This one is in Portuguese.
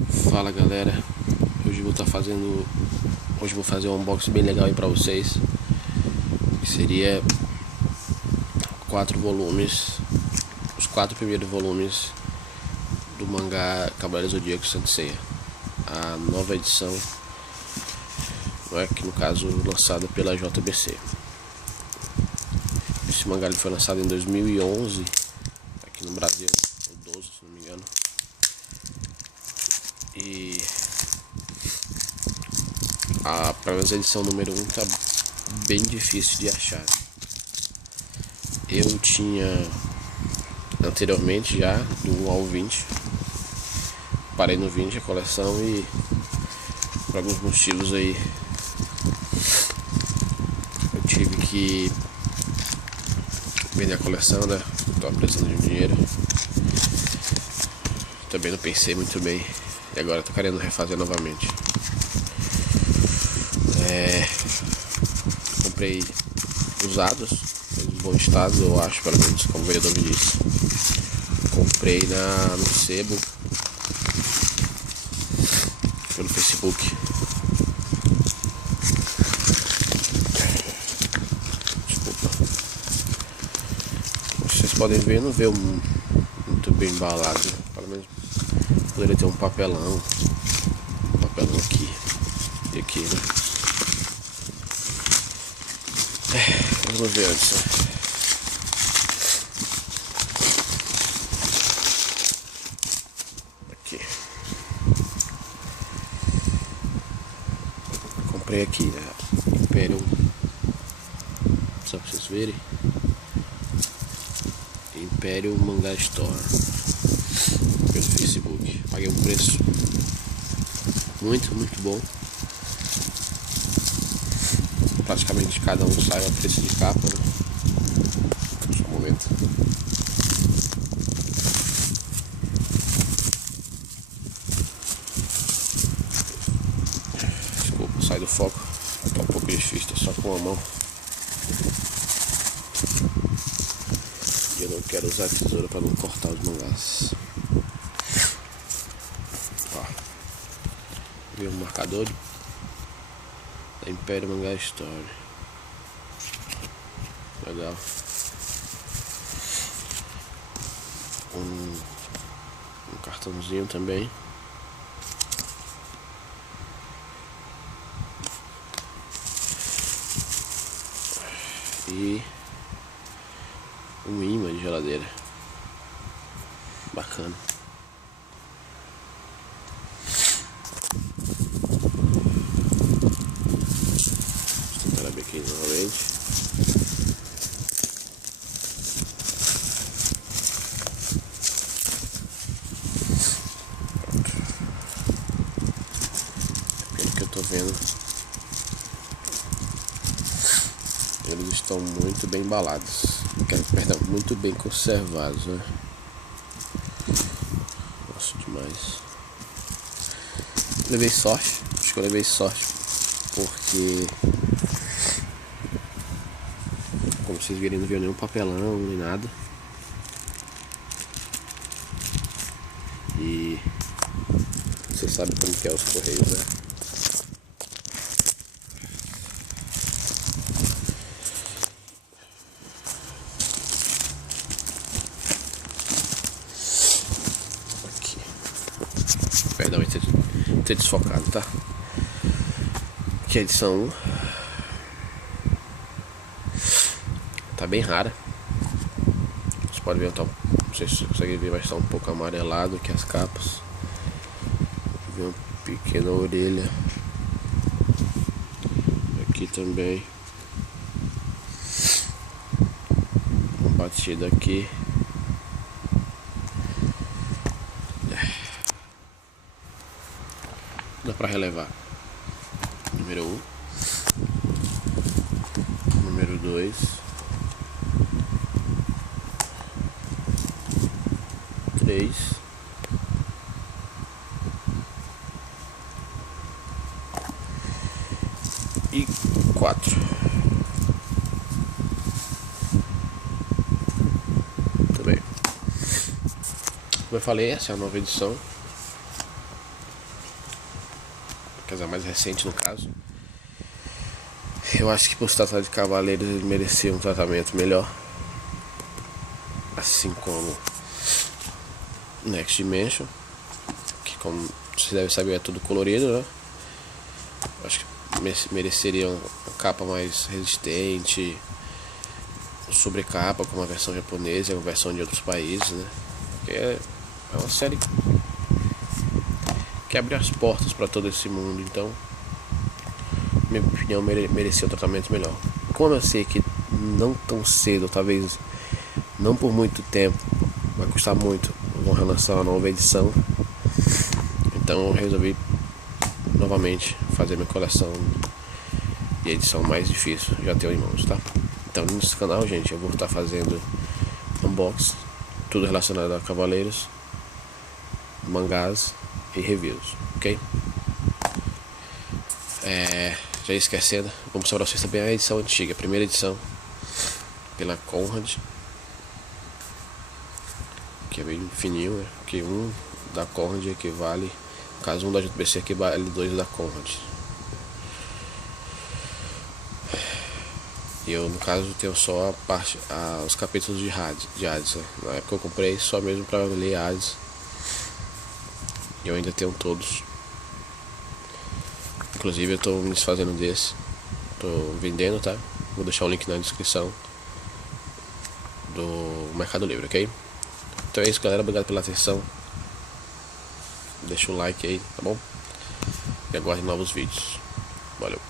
Fala galera, hoje vou fazer um unboxing bem legal aí pra vocês, que seria 4 volumes, os 4 primeiros volumes do mangá Cavaleiro Zodíaco Saint Seiya, a nova edição, que no caso lançada pela JBC. Esse mangá ele foi lançado em 2011 aqui no Brasil, ou 12 se não me engano. E pelo menos a edição número 1 tá bem difícil de achar. Eu tinha anteriormente já do 1 ao 20, parei no 20 a coleção e por alguns motivos aí eu tive que vender a coleção, né? Tava precisando de um dinheiro. Também não pensei muito bem e agora tô querendo refazer novamente. Comprei usados, em bom estado, eu acho, pelo menos, como o vereador me disse. Comprei no sebo, pelo Facebook. Desculpa. Vocês podem ver, não veio muito bem embalado. Pelo menos poderia ter um papelão aqui e aqui, né? Vamos ver antes. Aqui. Comprei aqui a Imperium, só pra vocês verem. Imperium Manga Store pelo Facebook. Paguei um preço muito bom. Praticamente cada um sai a preço de capa, né? Só um momento. Desculpa, sai do foco. Tá um pouco difícil, tá só com a mão. E eu não quero usar a tesoura para não cortar os mangás. Ó, veio um marcador da Imperium Manga Store. Legal. Um cartãozinho também. E um imã de geladeira. Bacana. Vou tentar abrir aqui novamente. Pelo que eu tô vendo, eles estão muito bem embalados. Perdão, muito bem conservados, né? Gosto demais. Levei sorte, acho que eu levei sorte porque, como vocês viram, não veio nenhum papelão nem nada. E vocês sabem como que é os correios, né? Perdão, ter desfocado, tá? Aqui a edição 1 tá bem rara. Você pode ver, não sei se você consegue ver, mas tá um pouco amarelado aqui as capas. Vê uma pequena orelha aqui também, uma batida aqui. Dá pra relevar. Número 1, número 2, 3 e 4. Também. Como eu falei, essa é a nova edição. quer dizer, a mais recente no caso. Eu acho que por se tratar de Cavaleiros ele merecia um tratamento melhor. Assim como Next Dimension, que como você deve saber é tudo colorido, né? Acho que mereceria uma capa mais resistente, sobrecapa com uma versão japonesa e uma versão de outros países, né? Porque é uma série que abre as portas para todo esse mundo, então minha opinião merecia um tratamento melhor. Como eu sei que não tão cedo, talvez não por muito tempo, vai custar muito, vão relançar uma nova edição, então eu resolvi novamente fazer minha coleção de edição mais difícil, já tenho em mãos, tá? Então nesse canal, gente, eu vou estar fazendo unbox, tudo relacionado a Cavaleiros, mangás e reviews, ok? Já esquecendo, vou mostrar pra vocês também a edição antiga, a primeira edição pela Conrad, que é bem fininho, né? Que um da Conrad equivale, no caso um da JBC equivale 2 da Conrad. E eu no caso tenho só a parte, os capítulos de Hades, né? Na época eu comprei só mesmo pra ler Hades. E eu ainda tenho todos. Inclusive eu tô me desfazendo desse. Tô vendendo, tá? Vou deixar o link na descrição do Mercado Livre, ok? Então é isso, galera. Obrigado pela atenção. Deixa o like aí, tá bom? E aguarde novos vídeos. Valeu.